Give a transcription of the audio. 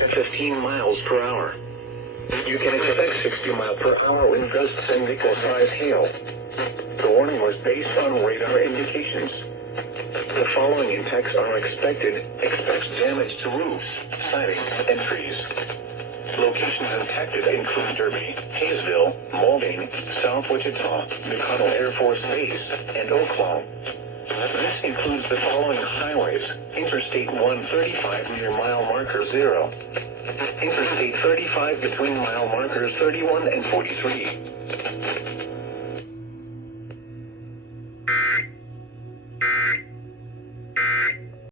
at 15 miles per hour. You can expect 60 mile per hour wind gusts and nickel-size hail. The warning was based on radar indications. The following impacts are expected. Expect damage to roofs, siding, and trees. Locations impacted include Derby, Hayesville, Mauldin, South Wichita, McConnell Air Force Base, and Oaklawn. This includes the following highways: Interstate 135 near mile marker 0. Interstate 35 between mile markers 31 and 43.